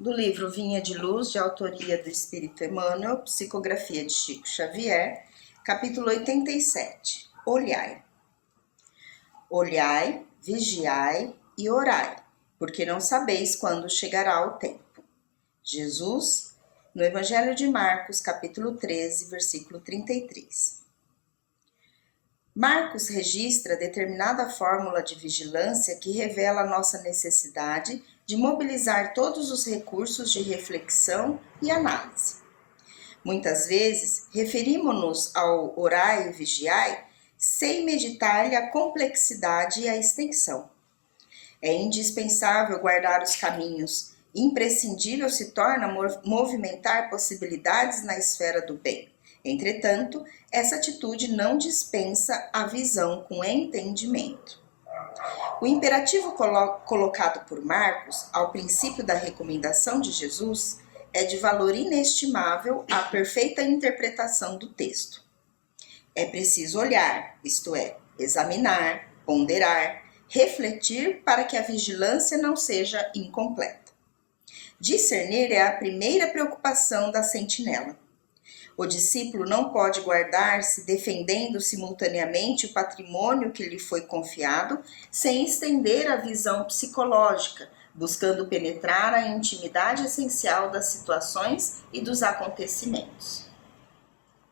Do livro Vinha de Luz, de autoria do Espírito Emmanuel, psicografia de Chico Xavier, capítulo 87. Olhai. Olhai, vigiai e orai, porque não sabeis quando chegará o tempo. Jesus, no Evangelho de Marcos, capítulo 13, versículo 33. Marcos registra determinada fórmula de vigilância que revela a nossa necessidade de mobilizar todos os recursos de reflexão e análise. Muitas vezes, referimos-nos ao orai e vigiai sem meditar-lhe a complexidade e a extensão. É indispensável guardar os caminhos, imprescindível se torna movimentar possibilidades na esfera do bem. Entretanto, essa atitude não dispensa a visão com entendimento. O imperativo colocado por Marcos ao princípio da recomendação de Jesus é de valor inestimável à perfeita interpretação do texto. É preciso olhar, isto é, examinar, ponderar, refletir para que a vigilância não seja incompleta. Discernir é a primeira preocupação da sentinela. O discípulo não pode guardar-se defendendo simultaneamente o patrimônio que lhe foi confiado, sem estender a visão psicológica, buscando penetrar a intimidade essencial das situações e dos acontecimentos.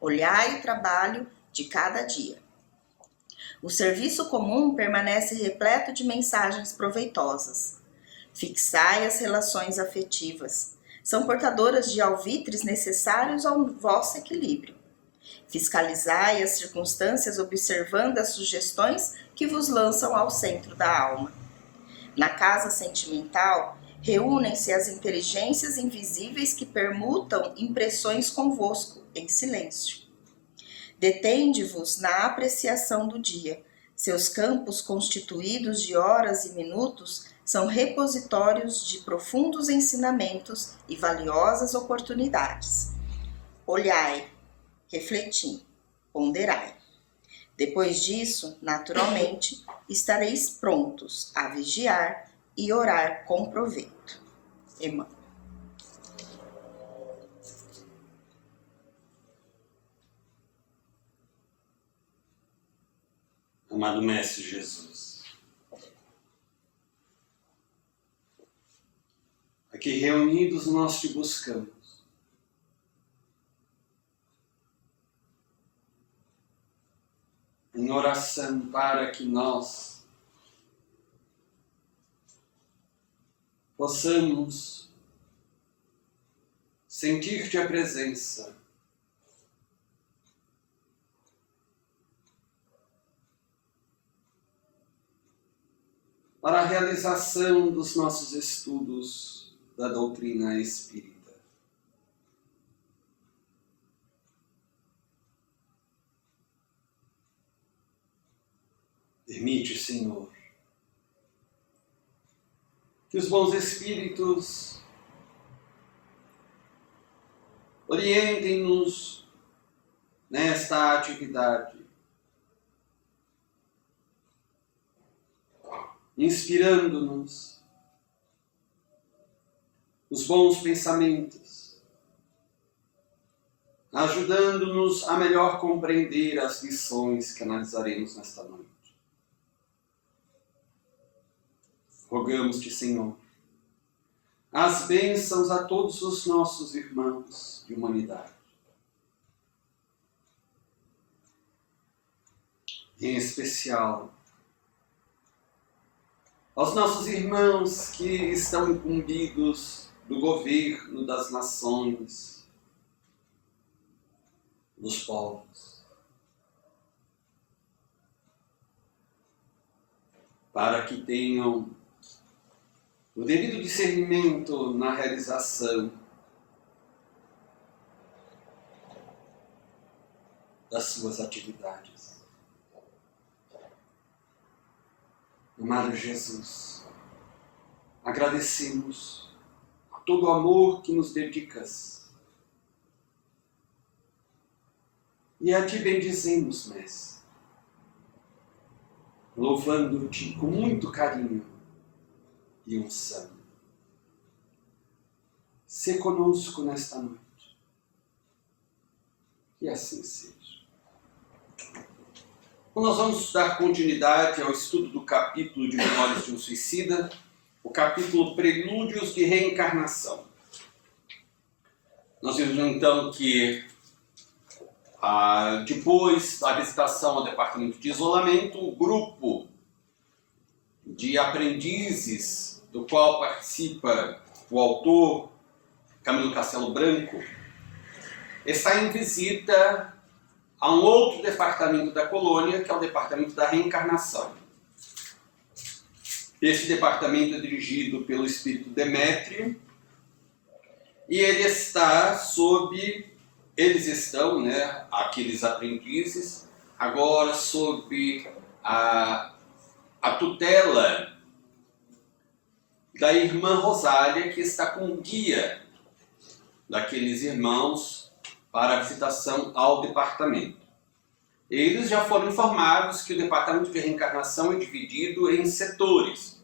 Olhai o trabalho de cada dia. O serviço comum permanece repleto de mensagens proveitosas. Fixai as relações afetivas. São portadoras de alvitres necessários ao vosso equilíbrio. Fiscalizai as circunstâncias observando as sugestões que vos lançam ao centro da alma. Na casa sentimental, reúnem-se as inteligências invisíveis que permutam impressões convosco, em silêncio. Detende-vos na apreciação do dia. Seus campos constituídos de horas e minutos são repositórios de profundos ensinamentos e valiosas oportunidades. Olhai, refleti, ponderai. Depois disso, naturalmente, estareis prontos a vigiar e orar com proveito. Emmanuel. Amado Mestre Jesus, aqui reunidos nós te buscamos. Em oração para que nós possamos sentir-te a presença para a realização dos nossos estudos da doutrina espírita. Permite, Senhor, que os bons espíritos orientem-nos nesta atividade, inspirando-nos os bons pensamentos, ajudando-nos a melhor compreender as lições que analisaremos nesta noite. Rogamos-te, Senhor, as bênçãos a todos os nossos irmãos de humanidade. Em especial, aos nossos irmãos que estão incumbidos do governo das nações, dos povos. para que tenham o devido discernimento na realização das suas atividades. Amado Jesus, agradecemos por todo o amor que nos dedicas e a Ti bendizemos, Mestre, louvando-Te com muito carinho e unção. Sê conosco nesta noite. Que assim seja. Nós vamos dar continuidade ao estudo do capítulo de Memórias de um Suicida, o capítulo Prelúdios de Reencarnação. Nós vimos então que depois da visitação ao departamento de isolamento, o grupo de aprendizes do qual participa o autor Camilo Castelo Branco está em visita a um outro departamento da colônia, que é o departamento da reencarnação. Esse departamento é dirigido pelo espírito Demétrio e eles estão, aqueles aprendizes, agora sob a tutela da irmã Rosália, que está como guia daqueles irmãos para a visitação ao departamento. Eles já foram informados que o departamento de reencarnação é dividido em setores: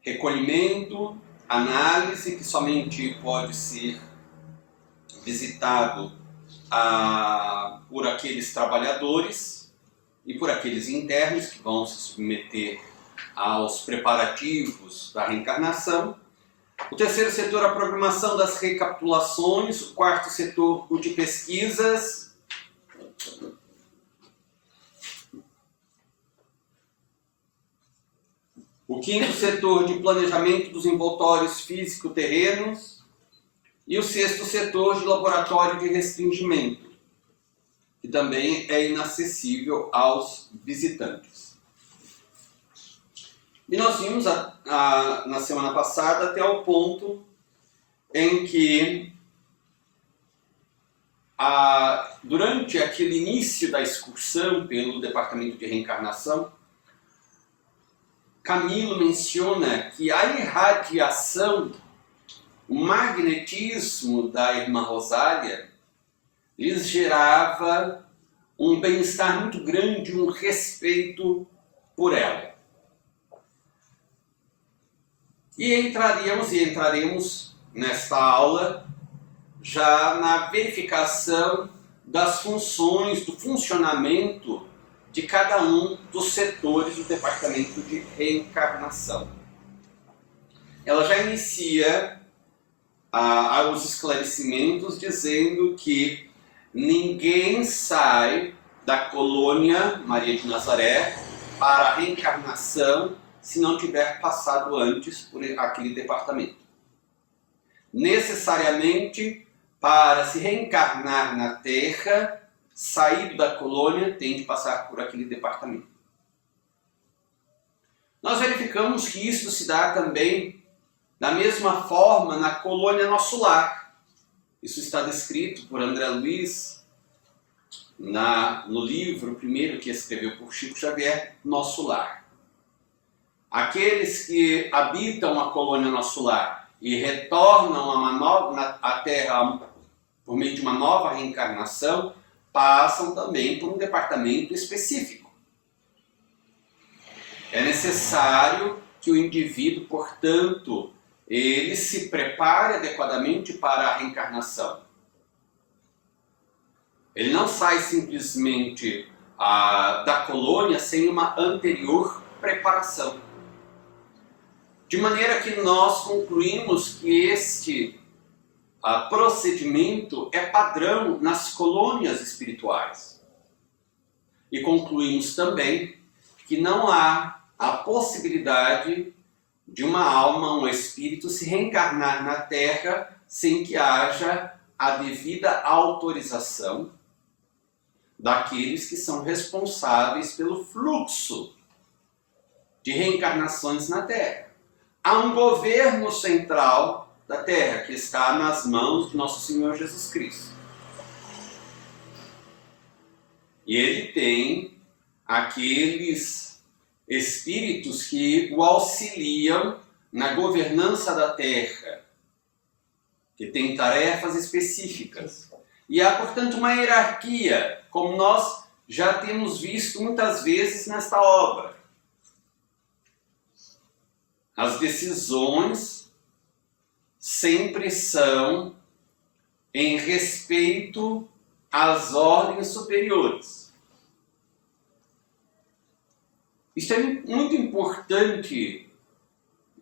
recolhimento, análise, que somente pode ser visitado por aqueles trabalhadores e por aqueles internos que vão se submeter aos preparativos da reencarnação. O terceiro setor, a programação das recapitulações. O quarto setor, o de pesquisas. O quinto setor, de planejamento dos envoltórios físico-terrenos. E o sexto setor, de laboratório de restringimento, que também é inacessível aos visitantes. E nós vimos na semana passada até o ponto em que, durante aquele início da excursão pelo departamento de reencarnação, Camilo menciona que a irradiação, o magnetismo da irmã Rosália, lhes gerava um bem-estar muito grande, um respeito por ela. E entraremos nesta aula já na verificação das funções, do funcionamento de cada um dos setores do departamento de reencarnação. Ela já inicia os esclarecimentos dizendo que ninguém sai da colônia Maria de Nazaré para a reencarnação se não tiver passado antes por aquele departamento. Necessariamente, para se reencarnar na Terra, saído da colônia, tem de passar por aquele departamento. Nós verificamos que isso se dá também da mesma forma na colônia Nosso Lar. Isso está descrito por André Luiz no livro primeiro que escreveu por Chico Xavier, Nosso Lar. Aqueles que habitam a colônia Nosso Lar e retornam à Terra por meio de uma nova reencarnação, passam também por um departamento específico. É necessário que o indivíduo, portanto, ele se prepare adequadamente para a reencarnação. Ele não sai simplesmente da colônia sem uma anterior preparação. De maneira que nós concluímos que este procedimento é padrão nas colônias espirituais. E concluímos também que não há a possibilidade de uma alma, um espírito, se reencarnar na Terra sem que haja a devida autorização daqueles que são responsáveis pelo fluxo de reencarnações na Terra. Há um governo central da Terra que está nas mãos de nosso Senhor Jesus Cristo. E ele tem aqueles espíritos que o auxiliam na governança da Terra, que tem tarefas específicas. E há, portanto, uma hierarquia, como nós já temos visto muitas vezes nesta obra. As decisões sempre são em respeito às ordens superiores. Isso é muito importante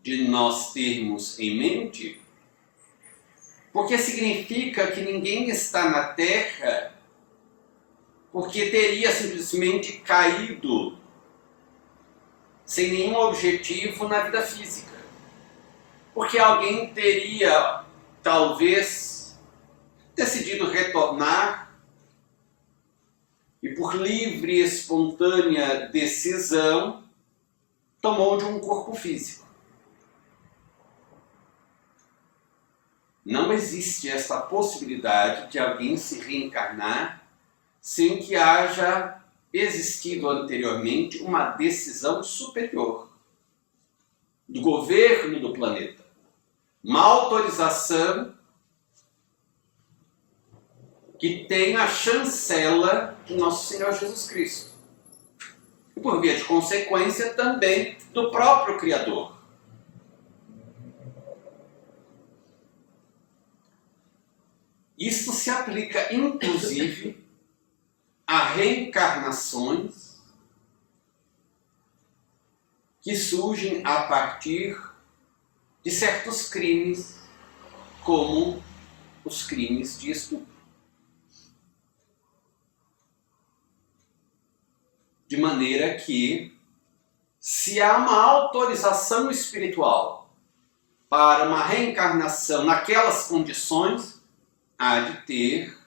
de nós termos em mente, porque significa que ninguém está na Terra porque teria simplesmente caído sem nenhum objetivo na vida física. Porque alguém teria, talvez, decidido retornar e por livre e espontânea decisão tomou de um corpo físico. Não existe essa possibilidade de alguém se reencarnar sem que haja existido anteriormente uma decisão superior do governo do planeta, uma autorização que tem a chancela de nosso Senhor Jesus Cristo. E por via de consequência também do próprio Criador. Isto se aplica inclusive a reencarnações que surgem a partir de certos crimes, como os crimes de estupro. De maneira que, se há uma autorização espiritual para uma reencarnação naquelas condições, há de ter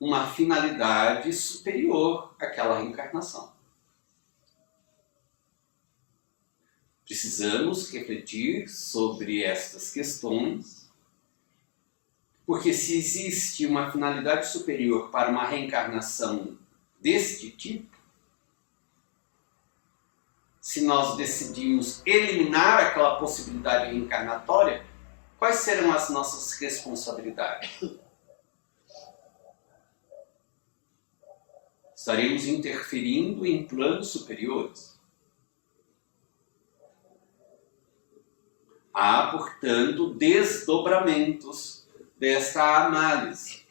uma finalidade superior àquela reencarnação. Precisamos refletir sobre estas questões, porque se existe uma finalidade superior para uma reencarnação deste tipo, se nós decidimos eliminar aquela possibilidade reencarnatória, quais serão as nossas responsabilidades? Estaremos interferindo em planos superiores. Há, portanto, desdobramentos desta análise.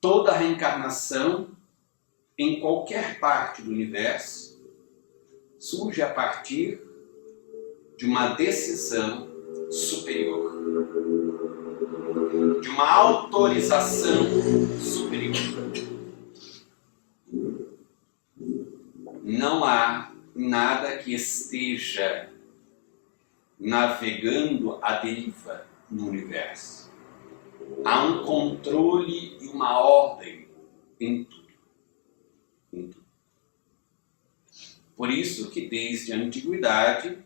Toda reencarnação, em qualquer parte do universo, surge a partir de uma decisão superior, de uma autorização superior. Não há nada que esteja navegando à deriva no universo. Há um controle e uma ordem em tudo. Em tudo. Por isso que desde a antiguidade,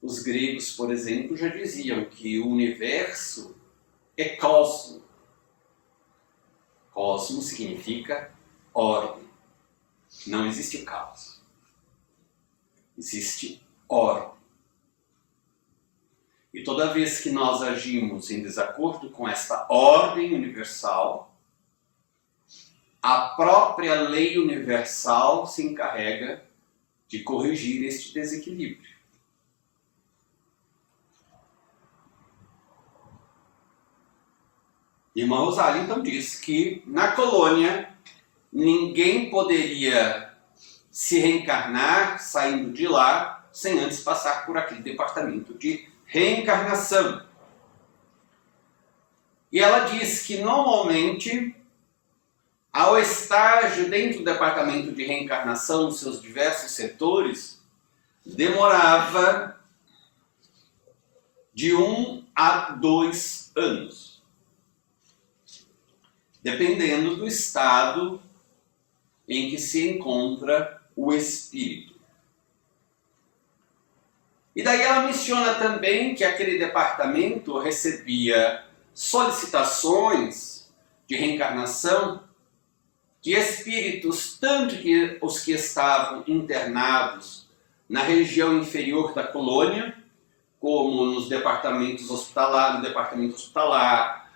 os gregos, por exemplo, já diziam que o universo é cosmo. Cosmo significa ordem. Não existe caos. Existe ordem. E toda vez que nós agimos em desacordo com esta ordem universal, a própria lei universal se encarrega de corrigir este desequilíbrio. Irmão Rosário então diz que na colônia ninguém poderia se reencarnar saindo de lá sem antes passar por aquele departamento de reencarnação. E ela diz que normalmente, ao estágio dentro do departamento de reencarnação, nos seus diversos setores, demorava de 1 a 2 anos, dependendo do estado em que se encontra o espírito. E daí ela menciona também que aquele departamento recebia solicitações de reencarnação de espíritos, tanto que os que estavam internados na região inferior da colônia, como nos departamentos hospitalar, no departamento hospitalar,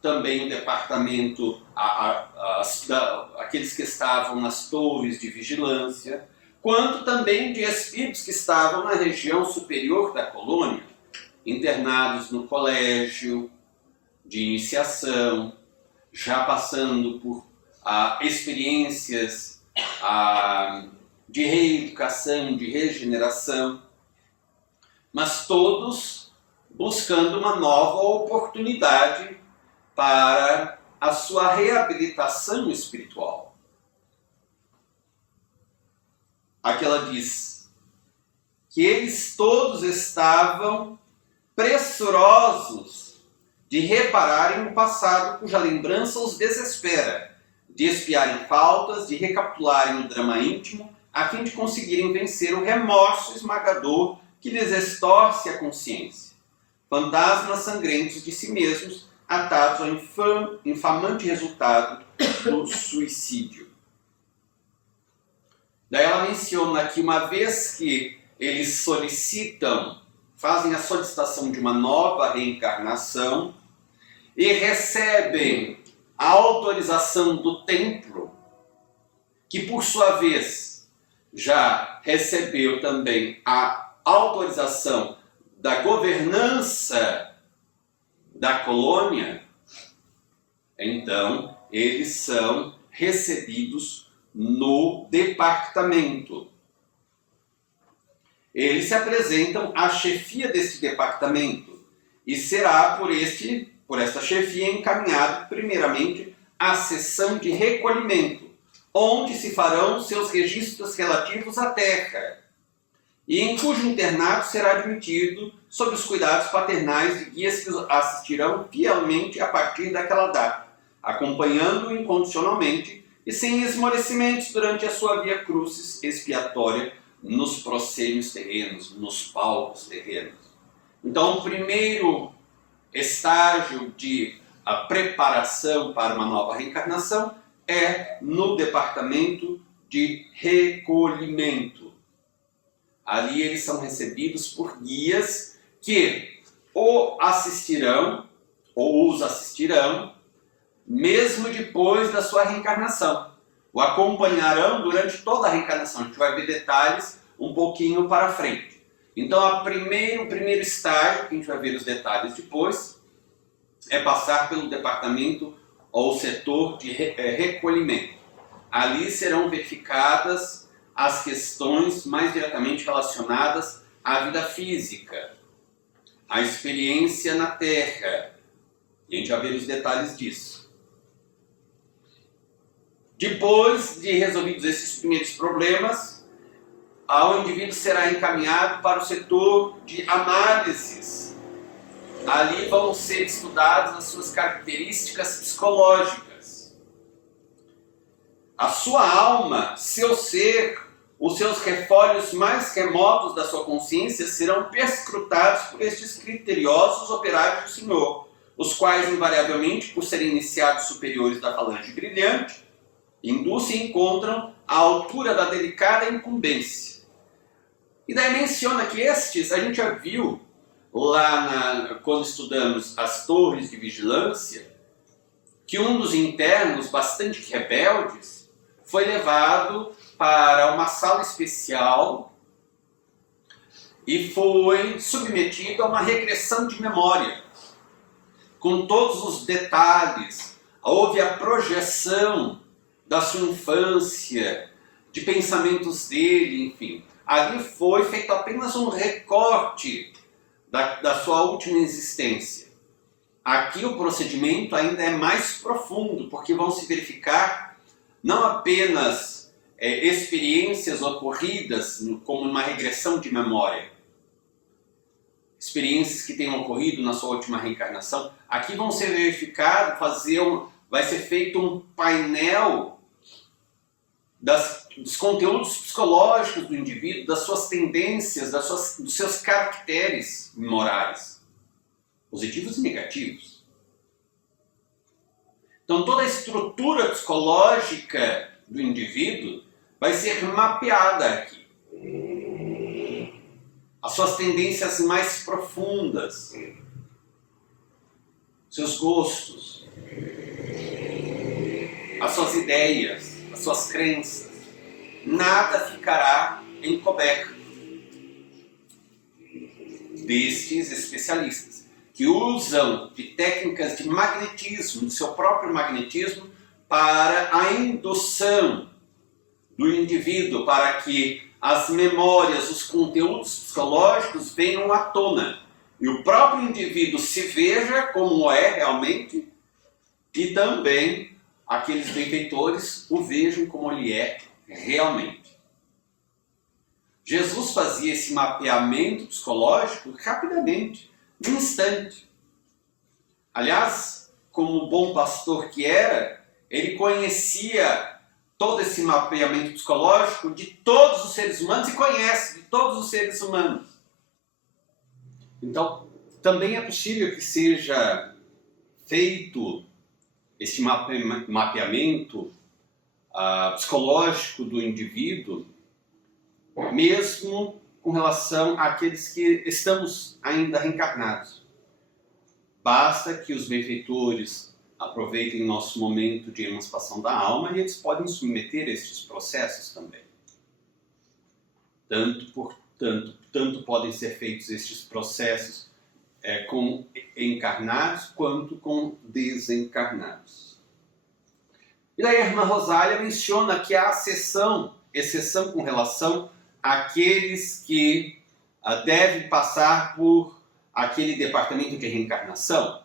também o departamento, aqueles que estavam nas torres de vigilância, quanto também de espíritos que estavam na região superior da colônia, internados no colégio de iniciação, já passando por experiências de reeducação, de regeneração, mas todos buscando uma nova oportunidade para a sua reabilitação espiritual. Aqui ela diz que eles todos estavam pressurosos de repararem o passado cuja lembrança os desespera, de espiarem faltas, de recapitularem o drama íntimo, a fim de conseguirem vencer o remorso esmagador que lhes estorce a consciência. Fantasmas sangrentos de si mesmos, atados ao infamante resultado do suicídio. Daí ela menciona que uma vez que eles fazem a solicitação de uma nova reencarnação e recebem a autorização do templo, que por sua vez já recebeu também a autorização da governança da colônia, então eles são recebidos no departamento. Eles se apresentam à chefia desse departamento e será por esta chefia encaminhado primeiramente à seção de recolhimento, onde se farão seus registros relativos à terra, e em cujo internato será admitido sob os cuidados paternais de guias que os assistirão fielmente a partir daquela data, acompanhando-o incondicionalmente e sem esmorecimentos durante a sua via crucis expiatória nos proscênios terrenos, nos palcos terrenos. Então, o primeiro estágio de preparação para uma nova reencarnação é no departamento de recolhimento. Ali eles são recebidos por guias que ou assistirão, ou os assistirão, mesmo depois da sua reencarnação. O acompanharão durante toda a reencarnação. A gente vai ver detalhes um pouquinho para frente. Então, o primeiro estágio, que a gente vai ver os detalhes depois, é passar pelo departamento ou setor de recolhimento. Ali serão verificadas as questões mais diretamente relacionadas à vida física, à experiência na Terra. E a gente vai ver os detalhes disso. Depois de resolvidos esses primeiros problemas, o indivíduo será encaminhado para o setor de análises. Ali vão ser estudadas as suas características psicológicas. A sua alma, seu ser, os seus refólhos mais remotos da sua consciência serão perscrutados por estes criteriosos operários do Senhor, os quais, invariavelmente, por serem iniciados superiores da falange brilhante, induzem e encontram a altura da delicada incumbência. E daí menciona que estes, a gente já viu lá quando estudamos as torres de vigilância, que um dos internos, bastante rebeldes, foi levado para uma sala especial e foi submetido a uma regressão de memória, com todos os detalhes. Houve a projeção da sua infância, de pensamentos dele, enfim. Ali foi feito apenas um recorte da sua última existência. Aqui o procedimento ainda é mais profundo, porque vão se verificar não apenas experiências ocorridas como uma regressão de memória, experiências que tenham ocorrido na sua última reencarnação. Aqui vão ser verificados, vai ser feito um painel dos conteúdos psicológicos do indivíduo, das suas tendências, dos seus caracteres morais, positivos e negativos. Então toda a estrutura psicológica do indivíduo vai ser mapeada aqui. As suas tendências mais profundas, seus gostos, as suas ideias, as suas crenças, nada ficará encoberto destes especialistas, que usam de técnicas de magnetismo, do seu próprio magnetismo, para a indução do indivíduo, para que as memórias, os conteúdos psicológicos venham à tona. E o próprio indivíduo se veja como é realmente, e também aqueles benfeitores o vejam como ele é realmente. Jesus fazia esse mapeamento psicológico rapidamente, num instante. Aliás, como bom pastor que era, ele conhecia todo esse mapeamento psicológico de todos os seres humanos e conhece de todos os seres humanos. Então, também é possível que seja feito esse mapeamento psicológico do indivíduo, mesmo com relação àqueles que estamos ainda reencarnados. Basta que os benfeitores aproveitem o nosso momento de emancipação da alma e eles podem submeter estes processos também. Tanto podem ser feitos estes processos com encarnados quanto com desencarnados. E daí a irmã Rosália menciona que há exceção com relação àqueles que devem passar por aquele departamento de reencarnação.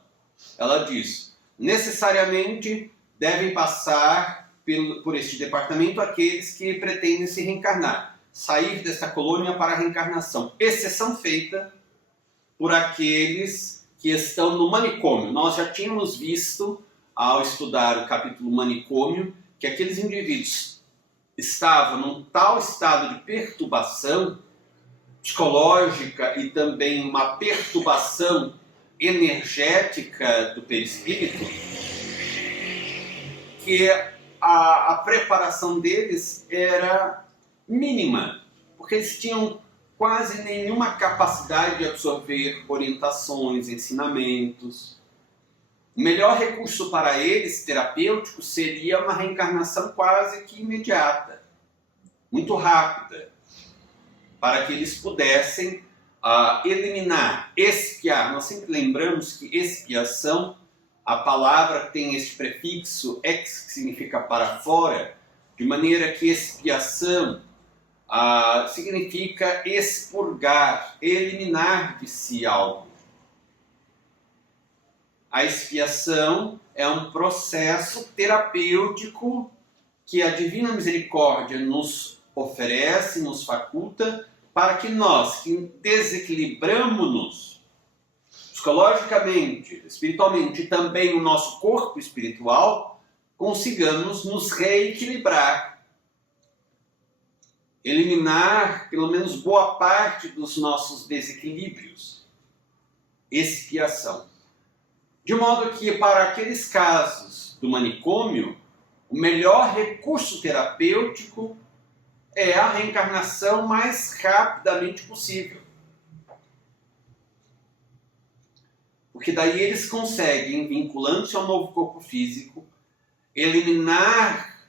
Ela diz: necessariamente devem passar por este departamento aqueles que pretendem se reencarnar, sair desta colônia para a reencarnação. Exceção feita por aqueles que estão no manicômio. Nós já tínhamos visto, ao estudar o capítulo manicômio, que aqueles indivíduos estavam num tal estado de perturbação psicológica e também uma perturbação energética do perispírito, que a preparação deles era mínima, porque eles tinham quase nenhuma capacidade de absorver orientações, ensinamentos. O melhor recurso para eles, terapêutico, seria uma reencarnação quase que imediata, muito rápida, para que eles pudessem eliminar, expiar. Nós sempre lembramos que expiação, a palavra tem este prefixo ex, que significa para fora, de maneira que expiação significa expurgar, eliminar de si algo. A expiação é um processo terapêutico que a Divina Misericórdia nos oferece, nos faculta, para que nós, que desequilibramos-nos psicologicamente, espiritualmente e também o nosso corpo espiritual, consigamos nos reequilibrar, eliminar pelo menos boa parte dos nossos desequilíbrios. Expiação. De modo que, para aqueles casos do manicômio, o melhor recurso terapêutico é a reencarnação mais rapidamente possível. Porque daí eles conseguem, vinculando-se ao novo corpo físico, eliminar,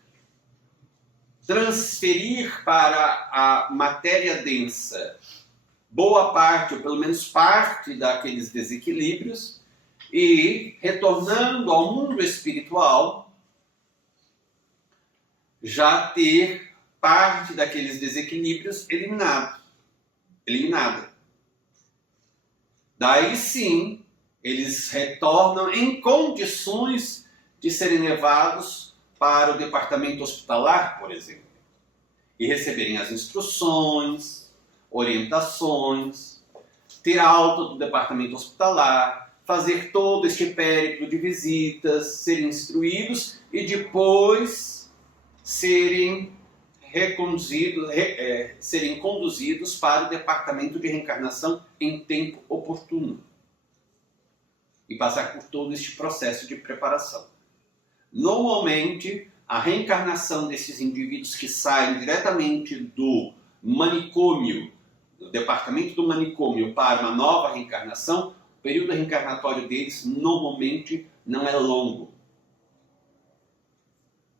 transferir para a matéria densa boa parte, ou pelo menos parte daqueles desequilíbrios, e, retornando ao mundo espiritual, já ter parte daqueles desequilíbrios eliminada. Daí sim, eles retornam em condições de serem levados para o departamento hospitalar, por exemplo, e receberem as instruções, orientações, ter alta do departamento hospitalar, fazer todo este périplo de visitas, serem instruídos e depois serem serem conduzidos para o departamento de reencarnação em tempo oportuno e passar por todo este processo de preparação. Normalmente, a reencarnação desses indivíduos que saem diretamente do manicômio, do departamento do manicômio para uma nova reencarnação, o período reencarnatório deles normalmente não é longo.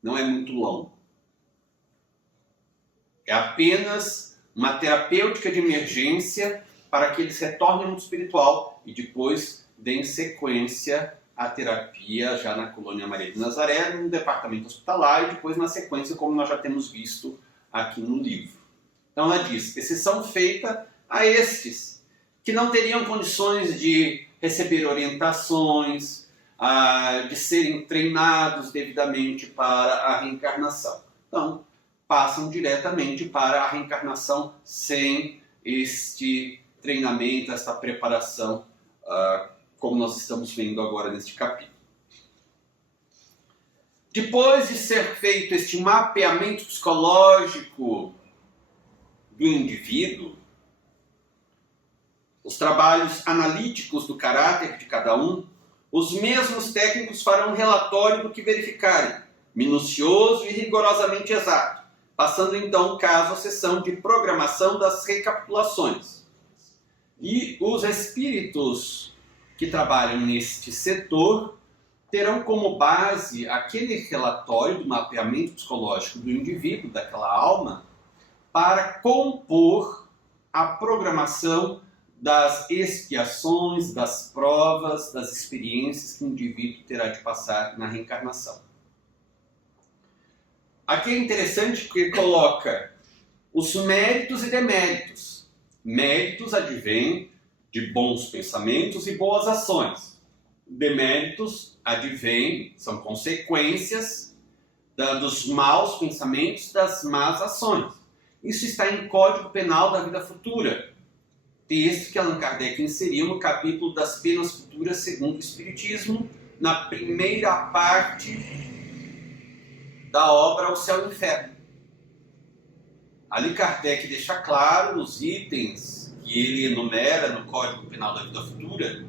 Não é muito longo. É apenas uma terapêutica de emergência para que eles retornem ao mundo espiritual e depois deem sequência à terapia já na Colônia Maria de Nazaré, no departamento hospitalar e depois na sequência, como nós já temos visto aqui no livro. Então ela diz, exceção feita a estes que não teriam condições de receber orientações, de serem treinados devidamente para a reencarnação. Então, passam diretamente para a reencarnação sem este treinamento, esta preparação, como nós estamos vendo agora neste capítulo. Depois de ser feito este mapeamento psicológico do indivíduo, os trabalhos analíticos do caráter de cada um, os mesmos técnicos farão um relatório do que verificarem, minucioso e rigorosamente exato, passando então o caso à sessão de programação das recapitulações. E os espíritos que trabalham neste setor terão como base aquele relatório do mapeamento psicológico do indivíduo, daquela alma, para compor a programação das expiações, das provas, das experiências que o indivíduo terá de passar na reencarnação. Aqui é interessante porque coloca os méritos e deméritos. Méritos advêm de bons pensamentos e boas ações. Deméritos advêm, são consequências dos maus pensamentos, das más ações. Isso está em Código Penal da Vida Futura, texto que Allan Kardec inseriu no capítulo das penas futuras segundo o Espiritismo, na primeira parte da obra O Céu e o Inferno. Ali Kardec deixa claro nos itens que ele enumera no Código Penal da Vida Futura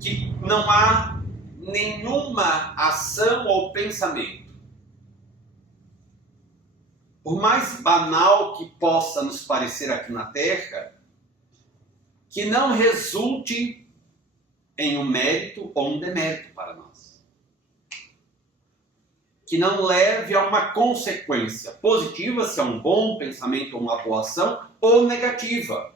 que não há nenhuma ação ou pensamento, por mais banal que possa nos parecer aqui na Terra, que não resulte em um mérito ou um demérito para nós. Que não leve a uma consequência positiva, se é um bom pensamento ou uma boa ação, ou negativa.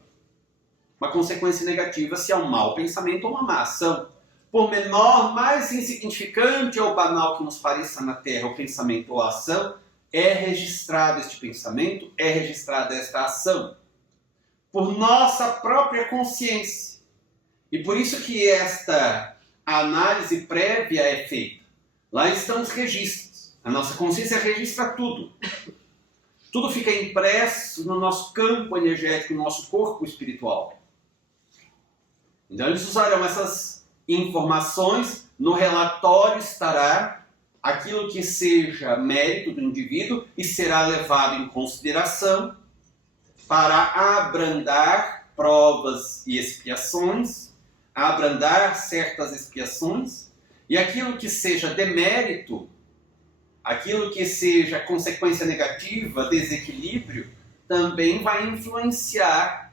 Uma consequência negativa, se é um mau pensamento ou uma má ação. Por menor, mais insignificante ou banal que nos pareça na Terra o pensamento ou a ação, é registrado este pensamento, é registrada esta ação, por nossa própria consciência. E por isso que esta análise prévia é feita. Lá estão os registros. A nossa consciência registra tudo. Tudo fica impresso no nosso campo energético, no nosso corpo espiritual. Então eles usarão essas informações, no relatório estará aquilo que seja mérito do indivíduo e será levado em consideração para abrandar provas e expiações, abrandar certas expiações, e aquilo que seja demérito, aquilo que seja consequência negativa, desequilíbrio, também vai influenciar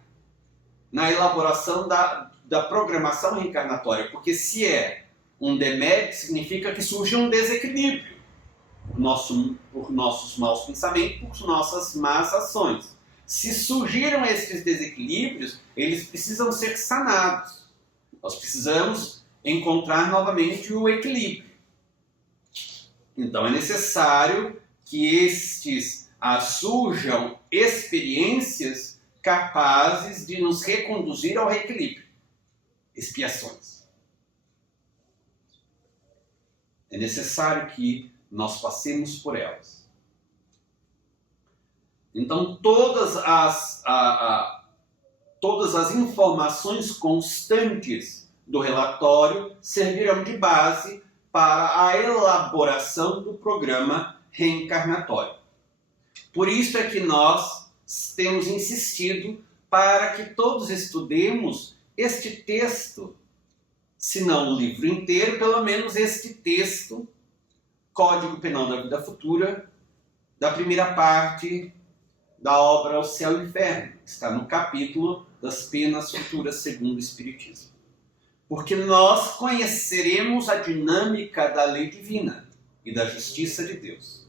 na elaboração da programação reencarnatória, porque se é um demérito, significa que surge um desequilíbrio por nossos maus pensamentos, por nossas más ações. Se surgiram esses desequilíbrios, eles precisam ser sanados. Nós precisamos encontrar novamente o equilíbrio. Então é necessário que surjam experiências capazes de nos reconduzir ao reequilíbrio. Expiações. É necessário que nós passemos por elas. Então, todas as informações constantes do relatório servirão de base para a elaboração do programa reencarnatório. Por isso é que nós temos insistido para que todos estudemos este texto, se não o livro inteiro, pelo menos este texto, Código Penal da Vida Futura, da primeira parte da obra O Céu e o Inferno. Está no capítulo das penas futuras segundo o Espiritismo. Porque nós conheceremos a dinâmica da lei divina e da justiça de Deus.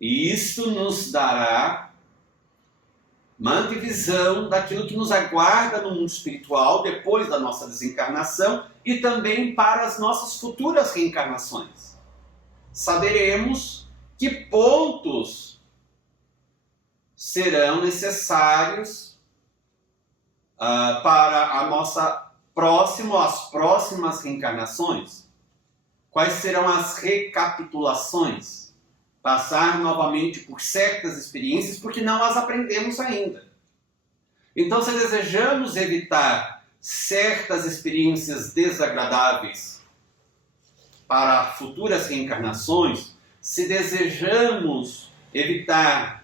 E isto nos dará uma antevisão daquilo que nos aguarda no mundo espiritual depois da nossa desencarnação e também para as nossas futuras reencarnações. Saberemos que pontos serão necessários para a nossa as próximas reencarnações. Quais serão as recapitulações? Passar novamente por certas experiências, porque não as aprendemos ainda. Então, se desejamos evitar certas experiências desagradáveis para futuras reencarnações, se desejamos evitar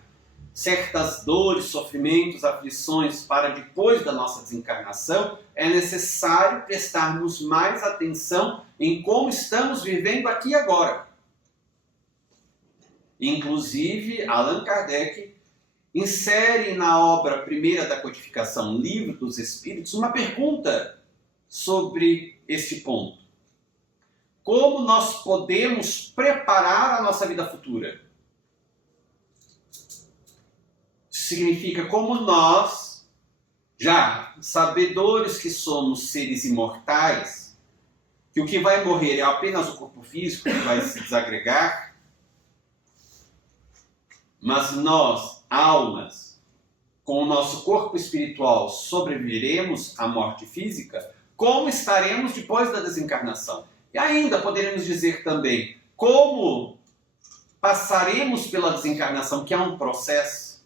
certas dores, sofrimentos, aflições para depois da nossa desencarnação, é necessário prestarmos mais atenção em como estamos vivendo aqui e agora. Inclusive, Allan Kardec insere na obra primeira da codificação, Livro dos Espíritos, uma pergunta sobre este ponto. Como nós podemos preparar a nossa vida futura? Significa como nós, já sabedores que somos seres imortais, que o que vai morrer é apenas o corpo físico que vai se desagregar, mas nós, almas, com o nosso corpo espiritual sobreviveremos à morte física, como estaremos depois da desencarnação? E ainda poderemos dizer também, como passaremos pela desencarnação, que é um processo?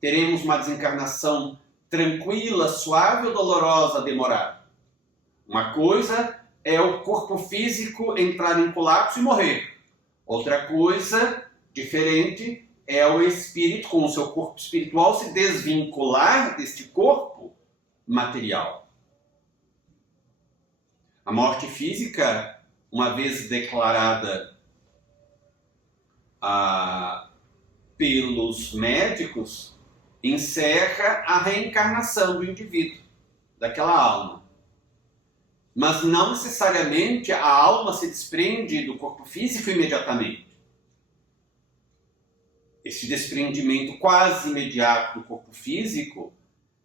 Teremos uma desencarnação tranquila, suave ou dolorosa, demorada? Uma coisa é o corpo físico entrar em colapso e morrer. Outra coisa diferente é o espírito, com o seu corpo espiritual, se desvincular deste corpo material. A morte física, uma vez declarada pelos médicos, encerra a reencarnação do indivíduo, daquela alma. Mas não necessariamente a alma se desprende do corpo físico imediatamente. Esse desprendimento quase imediato do corpo físico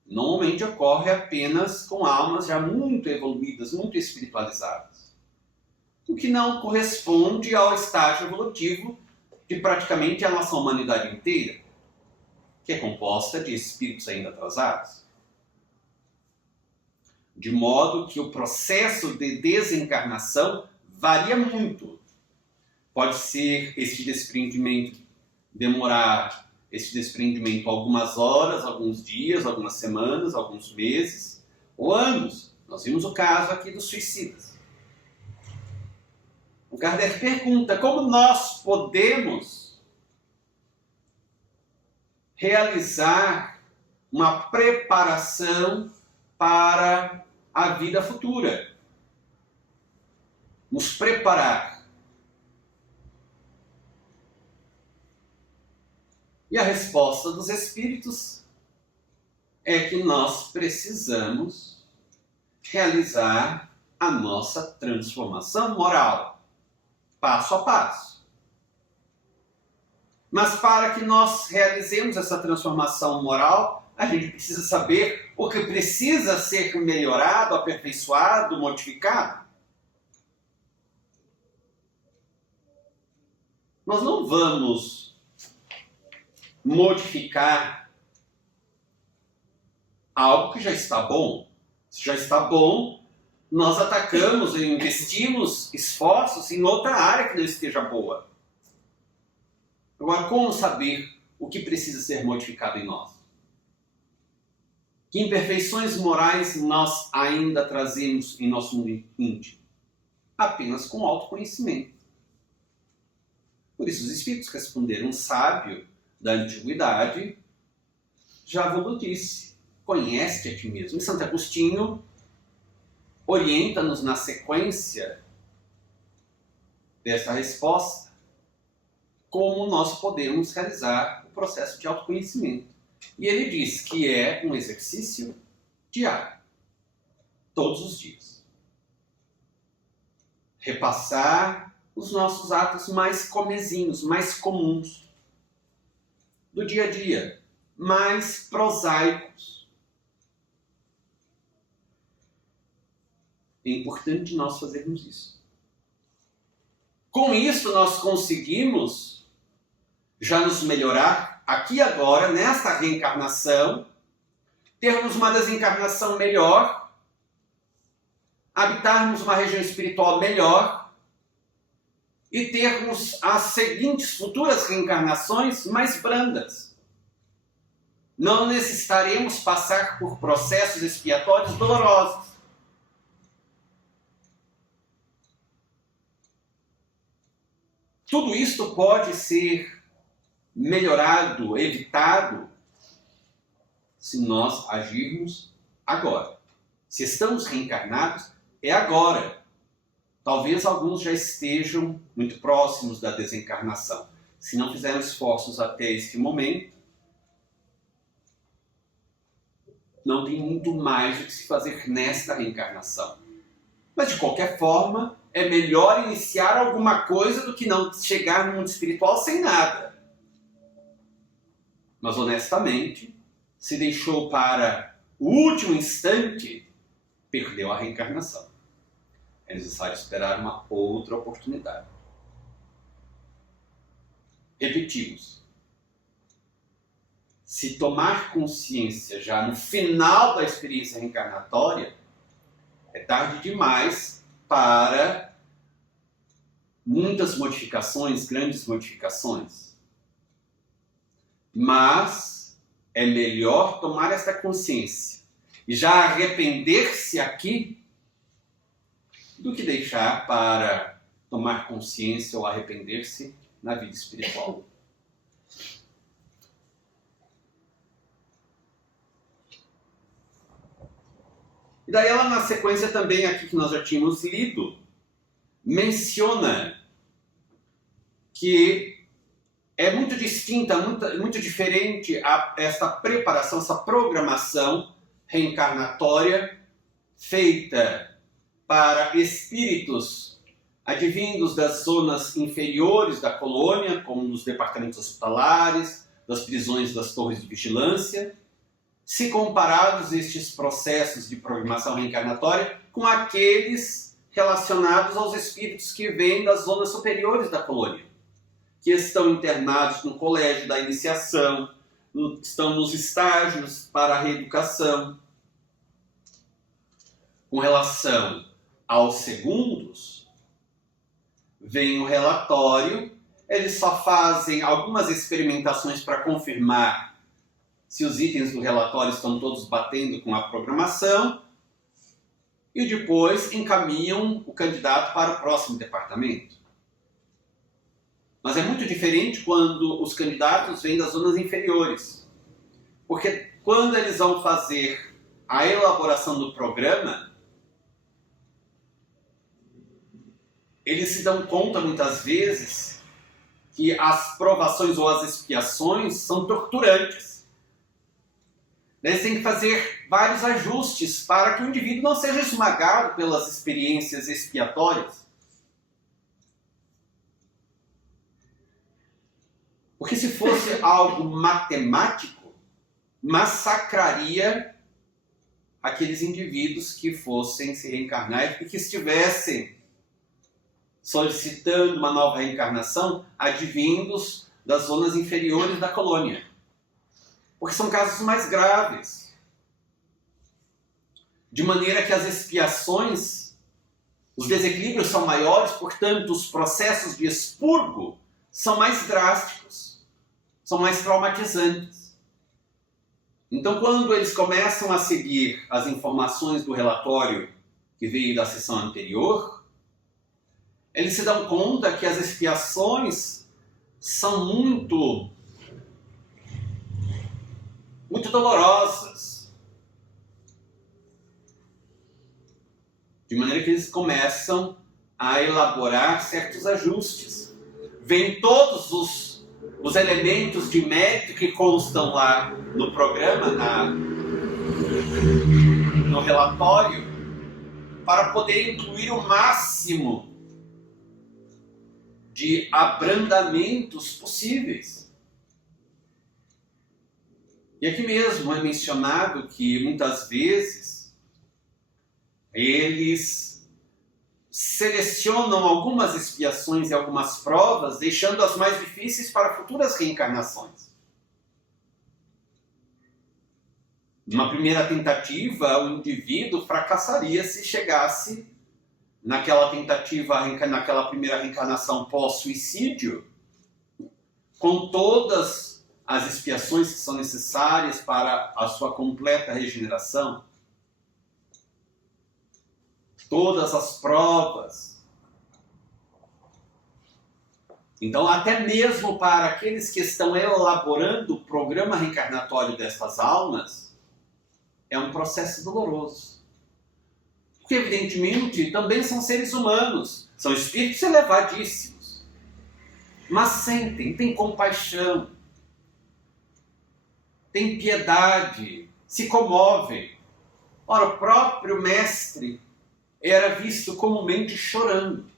normalmente ocorre apenas com almas já muito evoluídas, muito espiritualizadas. O que não corresponde ao estágio evolutivo de praticamente a nossa humanidade inteira, que é composta de espíritos ainda atrasados. De modo que o processo de desencarnação varia muito. Pode ser este desprendimento demorar algumas horas, alguns dias, algumas semanas, alguns meses ou anos. Nós vimos o caso aqui dos suicidas. O Kardec pergunta como nós podemos realizar uma preparação para a vida futura. Nos preparar. E a resposta dos espíritos é que nós precisamos realizar a nossa transformação moral, passo a passo. Mas para que nós realizemos essa transformação moral, a gente precisa saber o que precisa ser melhorado, aperfeiçoado, modificado. Nós não vamos modificar algo que já está bom. Se já está bom, nós atacamos e investimos esforços em outra área que não esteja boa. Agora, como saber o que precisa ser modificado em nós? Que imperfeições morais nós ainda trazemos em nosso mundo íntimo? Apenas com autoconhecimento. Por isso os espíritos responderam: um sábio da antiguidade já vos disse, conhece-te a ti mesmo. E Santo Agostinho orienta-nos na sequência dessa resposta como nós podemos realizar o processo de autoconhecimento. E ele diz que é um exercício diário, todos os dias. Repassar os nossos atos mais comezinhos, mais comuns do dia a dia, mais prosaicos. É importante nós fazermos isso. Com isso, nós conseguimos já nos melhorar aqui e agora, nesta reencarnação, termos uma desencarnação melhor, habitarmos uma região espiritual melhor e termos as seguintes futuras reencarnações mais brandas. Não necessitaremos passar por processos expiatórios dolorosos. Tudo isto pode ser melhorado, evitado, se nós agirmos agora. Se estamos reencarnados, é agora. Talvez alguns já estejam muito próximos da desencarnação. Se não fizeram esforços até este momento, não tem muito mais o que se fazer nesta reencarnação. Mas, de qualquer forma, é melhor iniciar alguma coisa do que não chegar no mundo espiritual sem nada. Mas, honestamente, se deixou para o último instante, perdeu a reencarnação. É necessário esperar uma outra oportunidade. Repetimos. Se tomar consciência já no final da experiência reencarnatória, é tarde demais para muitas modificações, grandes modificações. Mas é melhor tomar esta consciência e já arrepender-se aqui do que deixar para tomar consciência ou arrepender-se na vida espiritual. E daí ela, na sequência também aqui que nós já tínhamos lido, menciona que é muito distinta, muito diferente esta preparação, essa programação reencarnatória feita para espíritos advindos das zonas inferiores da colônia, como nos departamentos hospitalares, das prisões, das torres de vigilância, se comparados estes processos de programação reencarnatória com aqueles relacionados aos espíritos que vêm das zonas superiores da colônia, que estão internados no colégio da iniciação, estão nos estágios para a reeducação. Com relação aos segundos, vem o relatório, eles só fazem algumas experimentações para confirmar se os itens do relatório estão todos batendo com a programação e depois encaminham o candidato para o próximo departamento. Mas é muito diferente quando os candidatos vêm das zonas inferiores, porque quando eles vão fazer a elaboração do programa, eles se dão conta muitas vezes que as provações ou as expiações são torturantes. Eles têm que fazer vários ajustes para que o indivíduo não seja esmagado pelas experiências expiatórias. Porque se fosse algo matemático, massacraria aqueles indivíduos que fossem se reencarnar e que estivessem solicitando uma nova reencarnação advindos das zonas inferiores da colônia. Porque são casos mais graves. De maneira que as expiações, os desequilíbrios são maiores, portanto, os processos de expurgo são mais drásticos, são mais traumatizantes. Então, quando eles começam a seguir as informações do relatório que veio da sessão anterior, eles se dão conta que as expiações são muito dolorosas. De maneira que eles começam a elaborar certos ajustes. Vêm todos os elementos de mérito que constam lá no programa, no relatório, para poder incluir o máximo de abrandamentos possíveis. E aqui mesmo é mencionado que muitas vezes eles selecionam algumas expiações e algumas provas, deixando as mais difíceis para futuras reencarnações. Numa primeira tentativa, o indivíduo fracassaria se chegasse naquela tentativa, naquela primeira reencarnação pós-suicídio, com todas as expiações que são necessárias para a sua completa regeneração, todas as provas. Então, até mesmo para aqueles que estão elaborando o programa reencarnatório destas almas, é um processo doloroso. Porque, evidentemente, também são seres humanos, são espíritos elevadíssimos, mas sentem, têm compaixão, têm piedade, se comovem. Ora, o próprio mestre era visto comumente chorando.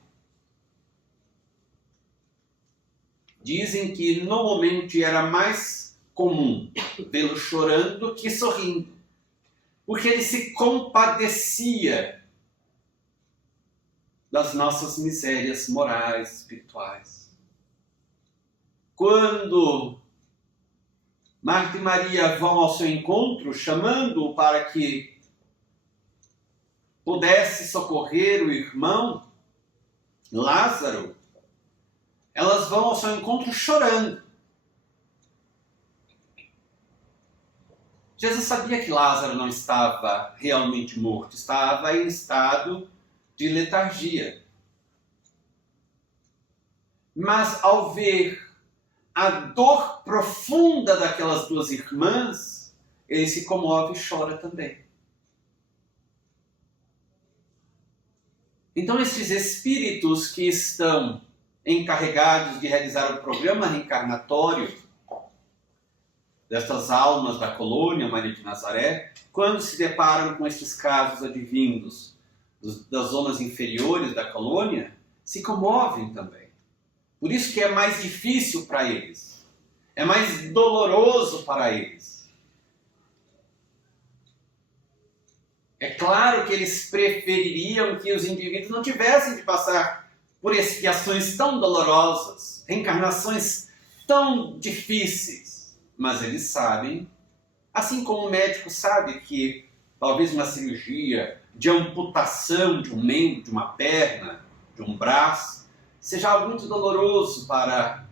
Dizem que normalmente era mais comum vê-lo chorando que sorrindo, porque ele se compadecia das nossas misérias morais, espirituais. Quando Marta e Maria vão ao seu encontro, chamando-o para que pudesse socorrer o irmão Lázaro, elas vão ao seu encontro chorando. Jesus sabia que Lázaro não estava realmente morto, estava em estado de letargia. Mas ao ver a dor profunda daquelas duas irmãs, ele se comove e chora também. Então, estes espíritos que estão encarregados de realizar o programa reencarnatório destas almas da colônia Maria de Nazaré, quando se deparam com estes casos advindos das zonas inferiores da colônia, se comovem também. Por isso que é mais difícil para eles, é mais doloroso para eles. É claro que eles prefeririam que os indivíduos não tivessem de passar por expiações tão dolorosas, reencarnações tão difíceis. Mas eles sabem, assim como o médico sabe que talvez uma cirurgia de amputação de um membro, de uma perna, de um braço, seja algo muito doloroso para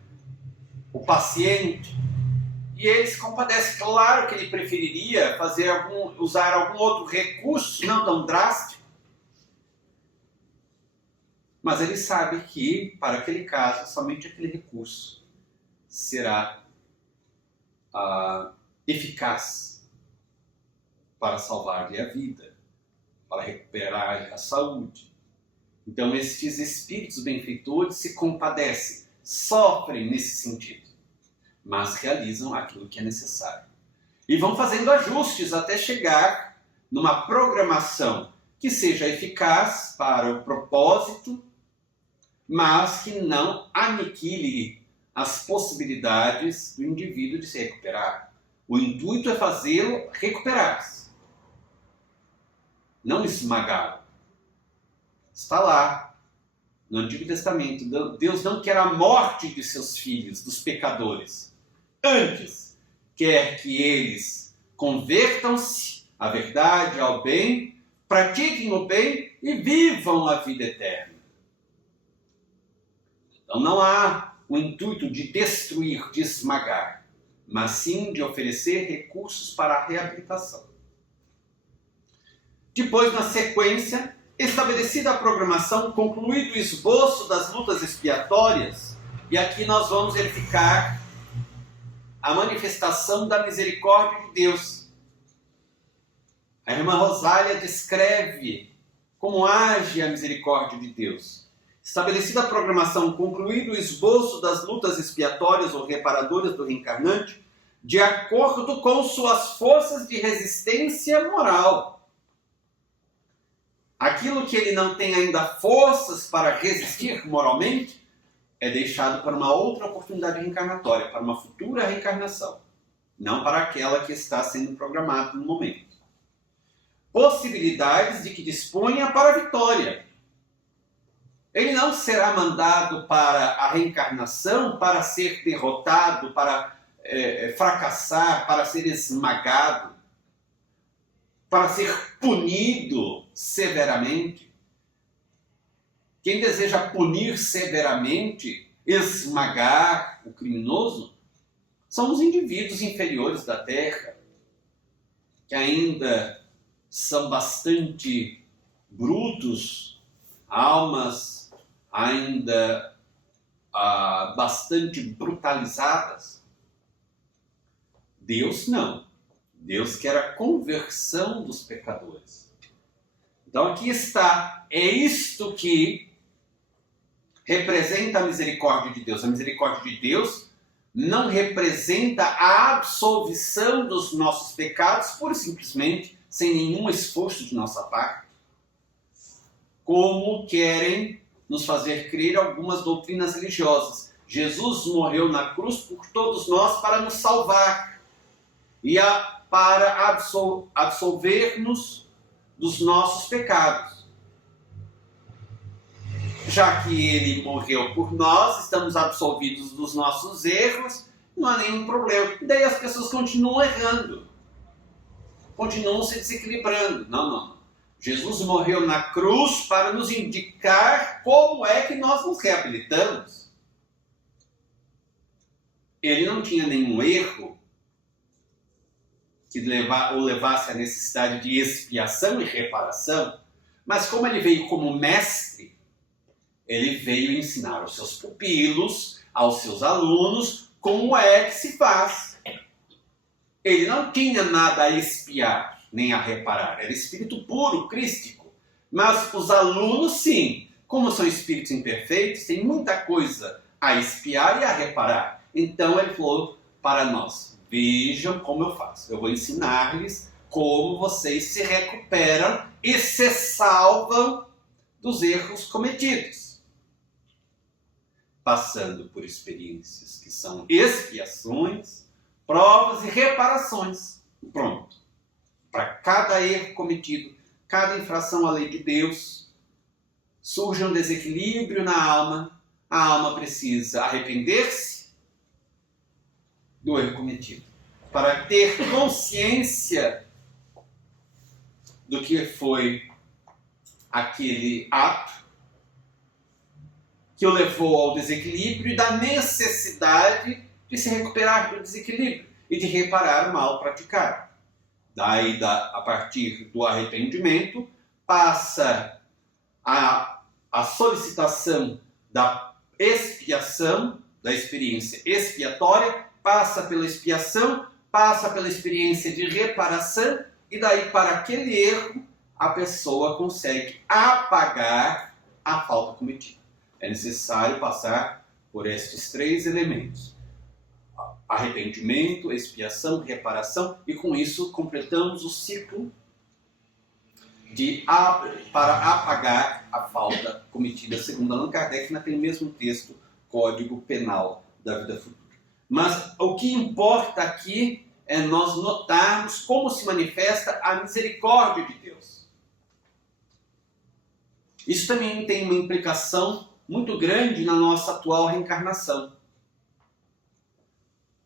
o paciente. E ele se compadece. Claro que ele preferiria usar algum outro recurso, não tão drástico. Mas ele sabe que, para aquele caso, somente aquele recurso será eficaz para salvar-lhe a vida, para recuperar a saúde. Então, estes espíritos benfeitores se compadecem, sofrem nesse sentido, mas realizam aquilo que é necessário. E vão fazendo ajustes até chegar numa programação que seja eficaz para o propósito, mas que não aniquile as possibilidades do indivíduo de se recuperar. O intuito é fazê-lo recuperar-se, não esmagá-lo. Está lá, no Antigo Testamento, Deus não quer a morte de seus filhos, dos pecadores. Antes, quer que eles convertam-se à verdade, ao bem, pratiquem o bem e vivam a vida eterna. Então não há o intuito de destruir, de esmagar, mas sim de oferecer recursos para a reabilitação. Depois, na sequência, estabelecida a programação, concluído o esboço das lutas expiatórias E aqui nós vamos verificar a manifestação da misericórdia de Deus. A irmã Rosália descreve como age a misericórdia de Deus. Estabelecida a programação, concluído o esboço das lutas expiatórias ou reparadoras do reencarnante, de acordo com suas forças de resistência moral. Aquilo que ele não tem ainda forças para resistir moralmente, é deixado para uma outra oportunidade reencarnatória, para uma futura reencarnação, não para aquela que está sendo programada no momento. Possibilidades de que disponha para a vitória. Ele não será mandado para a reencarnação para ser derrotado, para fracassar, para ser esmagado, para ser punido severamente. Quem deseja punir severamente, esmagar o criminoso, são os indivíduos inferiores da Terra, que ainda são bastante brutos, almas ainda bastante brutalizadas. Deus não. Deus quer a conversão dos pecadores. Então aqui está, é isto que representa a misericórdia de Deus. A misericórdia de Deus não representa a absolvição dos nossos pecados, pura e simplesmente, sem nenhum esforço de nossa parte, como querem nos fazer crer algumas doutrinas religiosas. Jesus morreu na cruz por todos nós para nos salvar e para absolver-nos dos nossos pecados. Já que ele morreu por nós, estamos absolvidos dos nossos erros, não há nenhum problema. E daí as pessoas continuam errando, continuam se desequilibrando. Não. Jesus morreu na cruz para nos indicar como é que nós nos reabilitamos. Ele não tinha nenhum erro que o levasse à necessidade de expiação e reparação, mas como ele veio como mestre, ele veio ensinar aos seus pupilos, aos seus alunos, como é que se faz. Ele não tinha nada a expiar, nem a reparar. Era espírito puro, crístico. Mas os alunos, sim. Como são espíritos imperfeitos, tem muita coisa a expiar e a reparar. Então ele falou para nós, vejam como eu faço. Eu vou ensinar-lhes como vocês se recuperam e se salvam dos erros cometidos. Passando por experiências que são expiações, provas e reparações. Pronto. Para cada erro cometido, cada infração à lei de Deus, surge um desequilíbrio na alma. A alma precisa arrepender-se do erro cometido, para ter consciência do que foi aquele ato que o levou ao desequilíbrio e da necessidade de se recuperar do desequilíbrio e de reparar o mal praticado. Daí, a partir do arrependimento, passa a solicitação da expiação, da experiência expiatória, passa pela expiação, passa pela experiência de reparação, e daí, para aquele erro, a pessoa consegue apagar a falta cometida. É necessário passar por estes três elementos: arrependimento, expiação, reparação, e com isso completamos o ciclo para apagar a falta cometida, segundo Allan Kardec, naquele mesmo texto, Código Penal da Vida Futura. Mas o que importa aqui é nós notarmos como se manifesta a misericórdia de Deus. Isso também tem uma implicação muito grande na nossa atual reencarnação.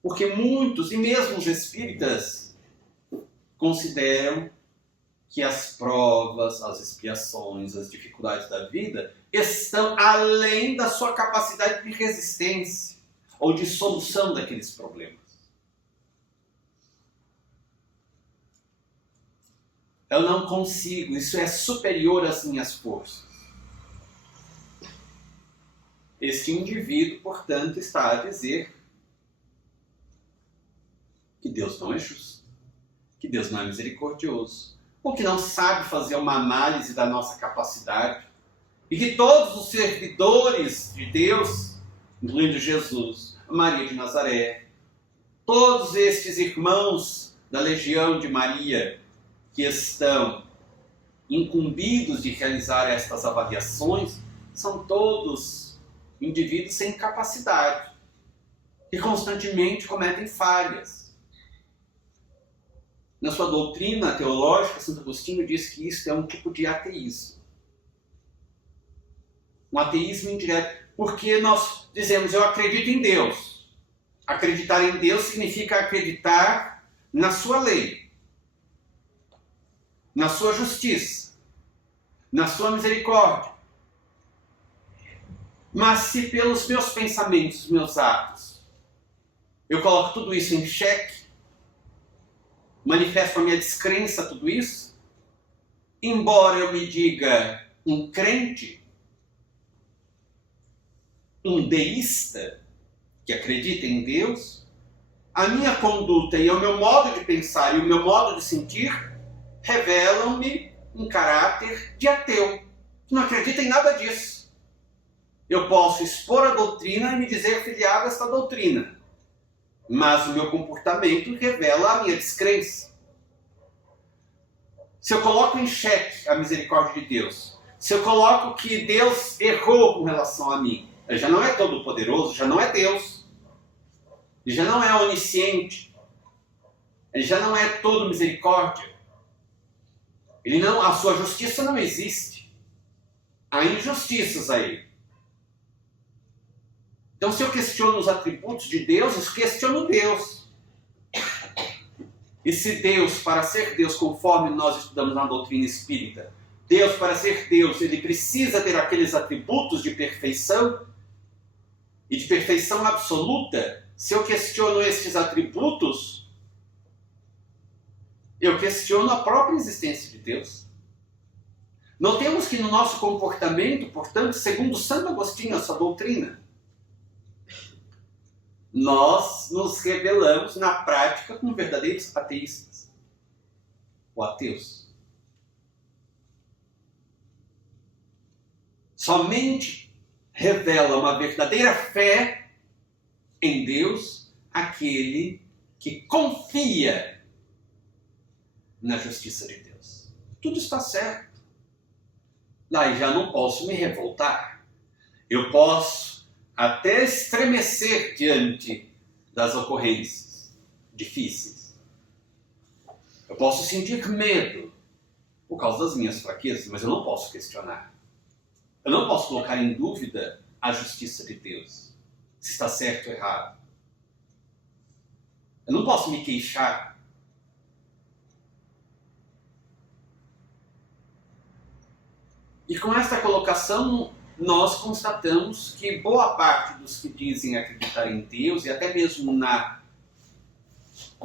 Porque muitos, e mesmo os espíritas, consideram que as provas, as expiações, as dificuldades da vida estão além da sua capacidade de resistência ou de solução daqueles problemas. Eu não consigo, isso é superior às minhas forças. este indivíduo, portanto, está a dizer que Deus não é justo, que Deus não é misericordioso, ou que não sabe fazer uma análise da nossa capacidade, e que todos os servidores de Deus, incluindo Jesus, Maria de Nazaré, todos estes irmãos da Legião de Maria que estão incumbidos de realizar estas avaliações, são todos indivíduos sem capacidade, que constantemente cometem falhas. Na sua doutrina teológica, Santo Agostinho diz que isso é um tipo de ateísmo. Um ateísmo indireto, porque nós dizemos, eu acredito em Deus. Acreditar em Deus significa acreditar na sua lei, na sua justiça, na sua misericórdia. Mas se pelos meus pensamentos, meus atos, eu coloco tudo isso em xeque, manifesto a minha descrença a tudo isso, embora eu me diga um crente, um deísta, que acredita em Deus, a minha conduta e o meu modo de pensar e o meu modo de sentir revelam-me um caráter de ateu, que não acredita em nada disso. Eu posso expor a doutrina e me dizer filiado a esta doutrina, mas o meu comportamento revela a minha descrença. Se eu coloco em xeque a misericórdia de Deus, se eu coloco que Deus errou com relação a mim, ele já não é todo-poderoso, já não é Deus, ele já não é onisciente, ele já não é todo misericórdia, a sua justiça não existe, há injustiças a ele. Então, se eu questiono os atributos de Deus, eu questiono Deus. E se Deus, para ser Deus, conforme nós estudamos na doutrina espírita, Deus, para ser Deus, ele precisa ter aqueles atributos de perfeição, e de perfeição absoluta, se eu questiono estes atributos, eu questiono a própria existência de Deus. Notemos que no nosso comportamento, portanto, segundo Santo Agostinho, a sua doutrina, nós nos revelamos na prática como verdadeiros ateístas, ou ateus. Somente revela uma verdadeira fé em Deus aquele que confia na justiça de Deus. Tudo está certo. Daí já não posso me revoltar. Eu posso até estremecer diante das ocorrências difíceis. Eu posso sentir medo por causa das minhas fraquezas, mas eu não posso questionar. Eu não posso colocar em dúvida a justiça de Deus, se está certo ou errado. Eu não posso me queixar. E com esta colocação, nós constatamos que boa parte dos que dizem acreditar em Deus, e até mesmo na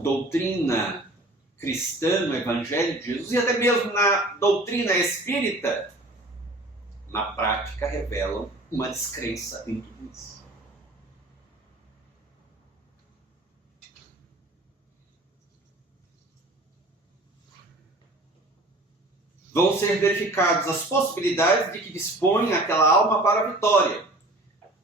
doutrina cristã, no Evangelho de Jesus, e até mesmo na doutrina espírita, na prática revelam uma descrença em tudo isso. Vão ser verificadas as possibilidades de que dispõe aquela alma para a vitória,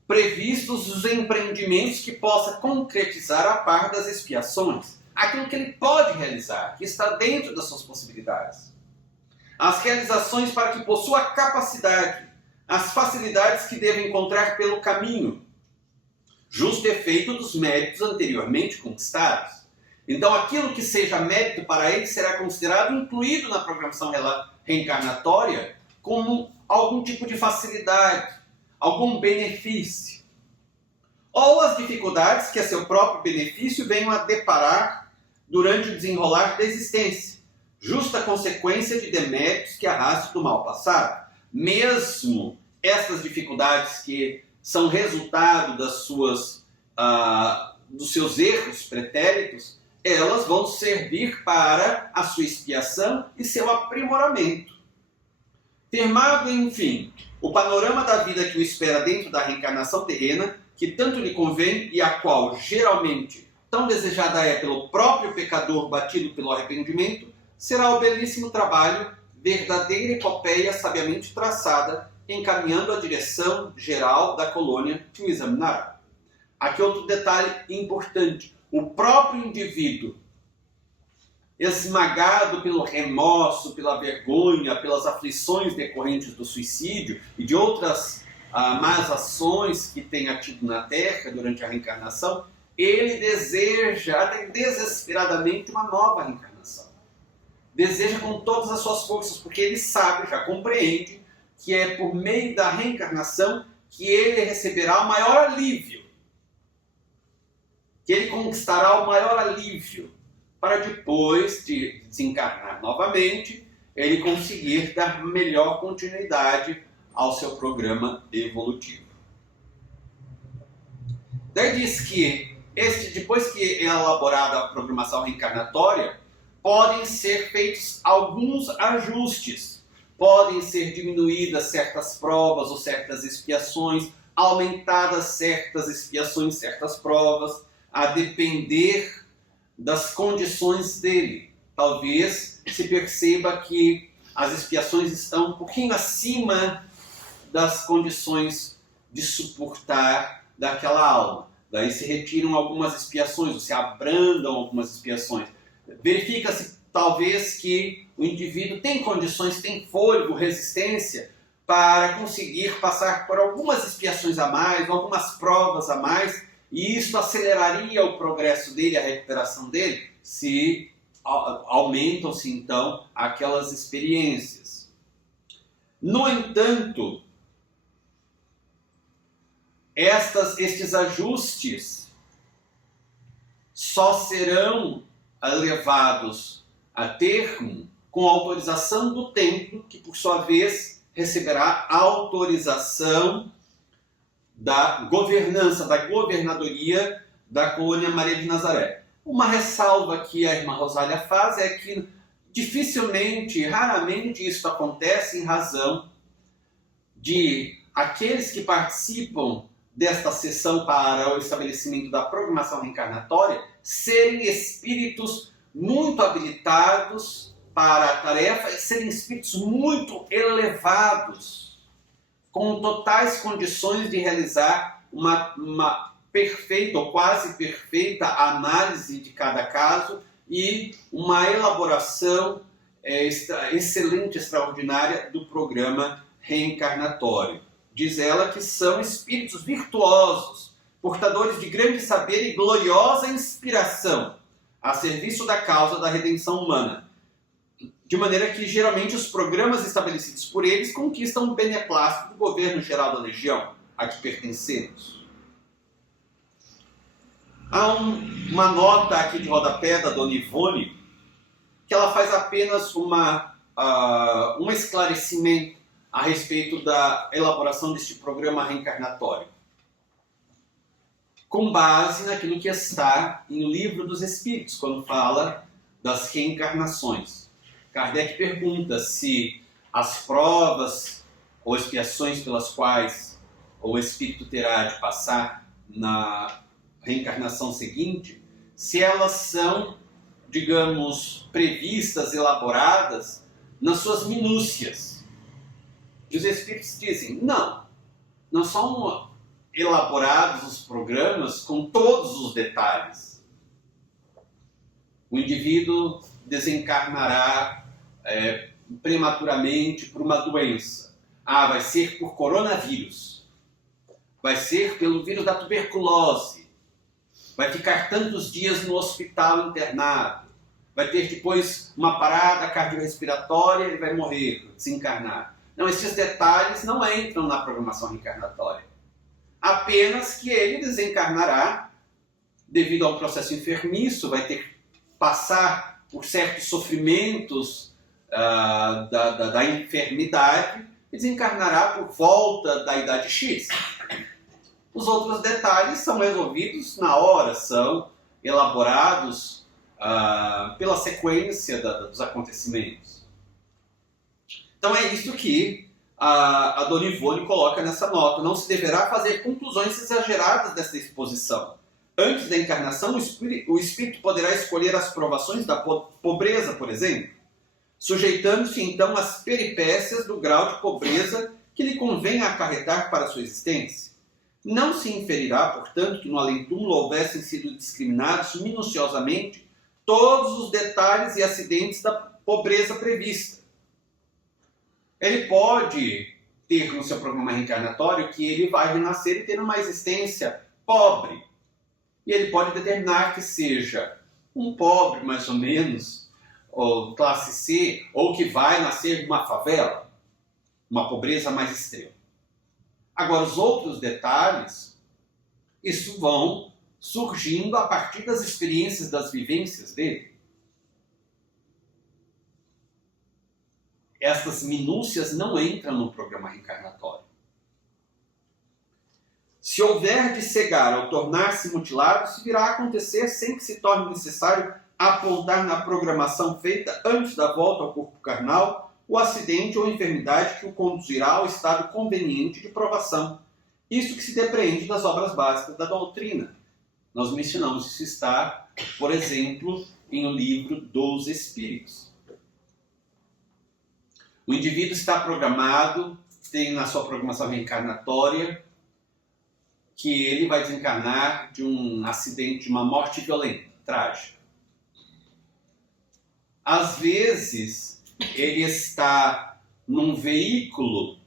previstos os empreendimentos que possa concretizar a par das expiações, aquilo que ele pode realizar, que está dentro das suas possibilidades. As realizações para que possua a capacidade, as facilidades que deve encontrar pelo caminho, justo efeito dos méritos anteriormente conquistados. Então, aquilo que seja mérito para ele será considerado incluído na programação reencarnatória como algum tipo de facilidade, algum benefício. Ou as dificuldades que a seu próprio benefício venham a deparar durante o desenrolar da existência, justa consequência de deméritos que arrastam do mal passado. Mesmo essas dificuldades que são resultado dos seus erros pretéritos, elas vão servir para a sua expiação e seu aprimoramento. Termado, enfim, o panorama da vida que o espera dentro da reencarnação terrena, que tanto lhe convém e a qual, geralmente, tão desejada é pelo próprio pecador batido pelo arrependimento, será o belíssimo trabalho, verdadeira epopeia sabiamente traçada, encaminhando a direção geral da colônia que o examinará. Aqui outro detalhe importante. O próprio indivíduo, esmagado pelo remorso, pela vergonha, pelas aflições decorrentes do suicídio e de outras más ações que tenha tido na Terra durante a reencarnação, ele deseja, até desesperadamente, uma nova reencarnação. Deseja com todas as suas forças, porque ele sabe, já compreende, que é por meio da reencarnação que ele receberá o maior alívio, que ele conquistará o maior alívio, para depois de desencarnar novamente, ele conseguir dar melhor continuidade ao seu programa evolutivo. Daí diz que, depois que é elaborada a programação reencarnatória, podem ser feitos alguns ajustes, podem ser diminuídas certas provas ou certas expiações, aumentadas certas expiações, certas provas, a depender das condições dele. Talvez se perceba que as expiações estão um pouquinho acima das condições de suportar daquela alma. Daí se retiram algumas expiações, ou se abrandam algumas expiações. Verifica-se talvez que o indivíduo tem condições, tem fôlego, resistência para conseguir passar por algumas expiações a mais, algumas provas a mais, e isso aceleraria o progresso dele, a recuperação dele, se aumentam-se então aquelas experiências. No entanto, estes ajustes só serão levados a termo com a autorização do templo, que por sua vez receberá autorização da governança, da governadoria da colônia Maria de Nazaré. Uma ressalva que a irmã Rosália faz é que dificilmente, raramente isso acontece em razão de aqueles que participam desta sessão para o estabelecimento da programação reencarnatória serem espíritos muito habilitados para a tarefa, serem espíritos muito elevados, com totais condições de realizar uma perfeita ou quase perfeita análise de cada caso e uma elaboração excelente, extraordinária do programa reencarnatório. Diz ela que são espíritos virtuosos, portadores de grande saber e gloriosa inspiração, a serviço da causa da redenção humana. De maneira que, geralmente, os programas estabelecidos por eles conquistam o beneplácito do governo geral da legião, a que pertencemos. Há uma nota aqui de rodapé da Dona Ivone, que ela faz apenas um esclarecimento a respeito da elaboração deste programa reencarnatório, com base naquilo que está em O Livro dos Espíritos, quando fala das reencarnações. Kardec pergunta se as provas ou expiações pelas quais o espírito terá de passar na reencarnação seguinte, se elas são, digamos, previstas, elaboradas nas suas minúcias. E os espíritos dizem, não são elaborados os programas com todos os detalhes. O indivíduo desencarnará prematuramente por uma doença. Vai ser por coronavírus. Vai ser pelo vírus da tuberculose. Vai ficar tantos dias no hospital internado. Vai ter depois uma parada cardiorrespiratória e ele vai morrer, desencarnar. Não, esses detalhes não entram na programação reencarnatória. Apenas que ele desencarnará devido a um processo enfermiço, vai ter que passar por certos sofrimentos da enfermidade e desencarnará por volta da idade X. Os outros detalhes são resolvidos na hora, são elaborados pela sequência dos acontecimentos. Então é isso que a Dona Ivone coloca nessa nota. Não se deverá fazer conclusões exageradas dessa exposição. Antes da encarnação, o espírito poderá escolher as provações da pobreza, por exemplo, sujeitando-se então às peripécias do grau de pobreza que lhe convém acarretar para a sua existência. Não se inferirá, portanto, que no além-túmulo houvessem sido discriminados minuciosamente todos os detalhes e acidentes da pobreza prevista. Ele pode ter no seu programa reencarnatório que ele vai renascer e ter uma existência pobre. E ele pode determinar que seja um pobre, mais ou menos, ou classe C, ou que vai nascer de uma favela, uma pobreza mais extrema. Agora, os outros detalhes, isso vão surgindo a partir das experiências, das vivências dele. Essas minúcias não entram no programa reencarnatório. Se houver de cegar ou tornar-se mutilado, isso virá a acontecer sem que se torne necessário apontar na programação feita antes da volta ao corpo carnal o acidente ou enfermidade que o conduzirá ao estado conveniente de provação. Isso que se depreende das obras básicas da doutrina. Nós mencionamos, isso está, por exemplo, em o livro dos Espíritos. O indivíduo está programado, tem na sua programação reencarnatória, que ele vai desencarnar de um acidente, de uma morte violenta, trágica. Às vezes, ele está num veículo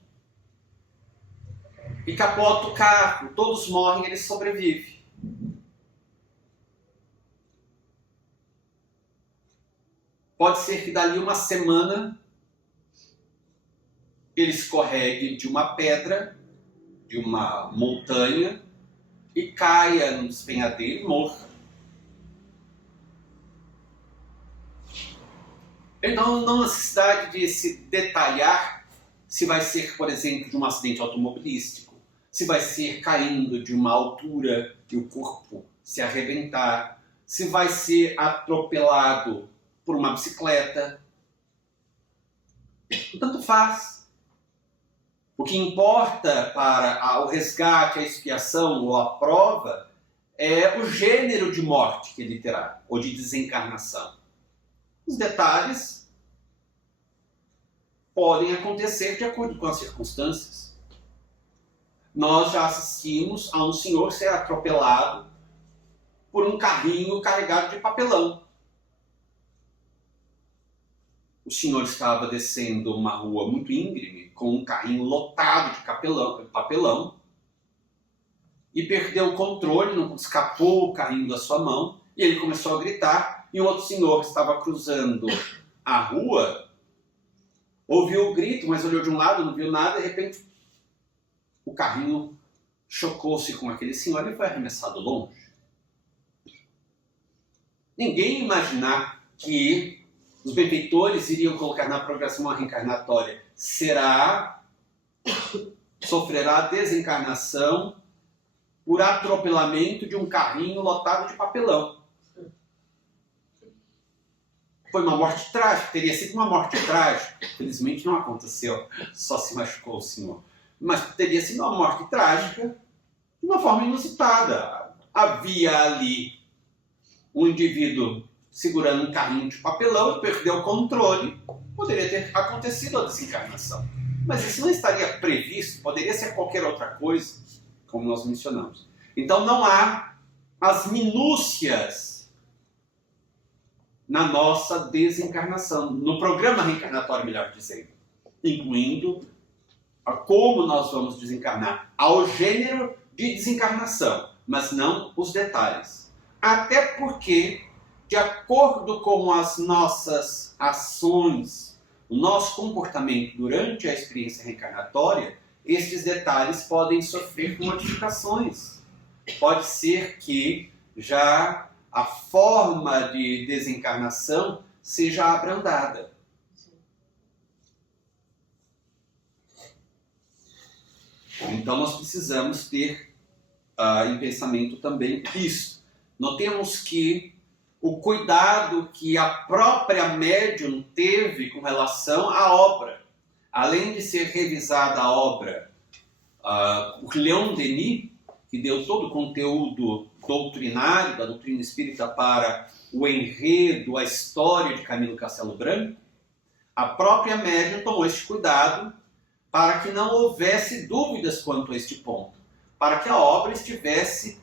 e capota o carro, todos morrem, ele sobrevive. Pode ser que dali uma semana ele escorregue de uma pedra, de uma montanha, e caia no despenhadeiro e morra. Então, não há necessidade de se detalhar se vai ser, por exemplo, de um acidente automobilístico, se vai ser caindo de uma altura e o corpo se arrebentar, se vai ser atropelado por uma bicicleta. Tanto faz. O que importa para o resgate, a expiação ou a prova é o gênero de morte que ele terá, ou de desencarnação. Os detalhes podem acontecer de acordo com as circunstâncias. Nós já assistimos a um senhor ser atropelado por um carrinho carregado de papelão. O senhor estava descendo uma rua muito íngreme, com um carrinho lotado de papelão, e perdeu o controle, não escapou o carrinho da sua mão, e ele começou a gritar, e um outro senhor que estava cruzando a rua, ouviu o grito, mas olhou de um lado, não viu nada, e de repente o carrinho chocou-se com aquele senhor e foi arremessado longe. Ninguém ia imaginar que os benfeitores iriam colocar na programação reencarnatória: sofrerá desencarnação por atropelamento de um carrinho lotado de papelão. Foi uma morte trágica, teria sido uma morte trágica. Felizmente não aconteceu, só se machucou o senhor. Mas teria sido uma morte trágica de uma forma inusitada. Havia ali um indivíduo segurando um carrinho de papelão e perdeu o controle. Poderia ter acontecido a desencarnação. Mas isso não estaria previsto, poderia ser qualquer outra coisa, como nós mencionamos. Então não há as minúcias na nossa desencarnação, no programa reencarnatório, melhor dizendo, incluindo a como nós vamos desencarnar, ao gênero de desencarnação, mas não os detalhes. Até porque, de acordo com as nossas ações, o nosso comportamento durante a experiência reencarnatória, estes detalhes podem sofrer modificações. Pode ser que já a forma de desencarnação seja abrandada. Então nós precisamos ter em pensamento também isso. Notemos que o cuidado que a própria médium teve com relação à obra. além de ser revisada a obra por Leon Denis, que deu todo o conteúdo doutrinário da doutrina espírita para o enredo, a história de Camilo Castelo Branco, a própria médium tomou este cuidado para que não houvesse dúvidas quanto a este ponto, para que a obra estivesse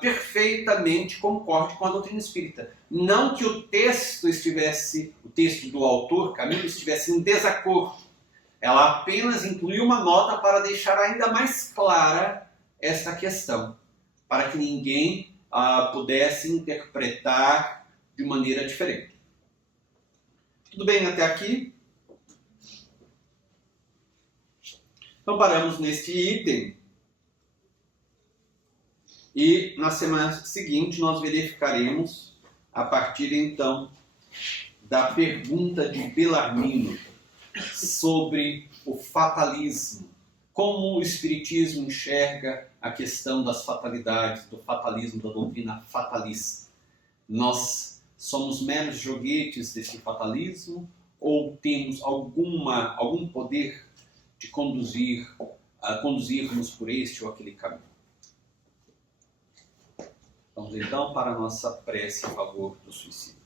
perfeitamente concorde com a doutrina espírita. Não que o texto do autor, Camilo, estivesse em desacordo. Ela apenas incluiu uma nota para deixar ainda mais clara esta questão, para que ninguém pudesse interpretar de maneira diferente. Tudo bem até aqui? Então paramos neste item e na semana seguinte nós verificaremos a partir então da pergunta de Bellarmino sobre o fatalismo, como o Espiritismo enxerga a questão das fatalidades, do fatalismo, da doutrina fatalista. Nós somos meros joguetes desse fatalismo ou temos algum poder de conduzir-nos por este ou aquele caminho? Vamos então para a nossa prece em favor do suicídio.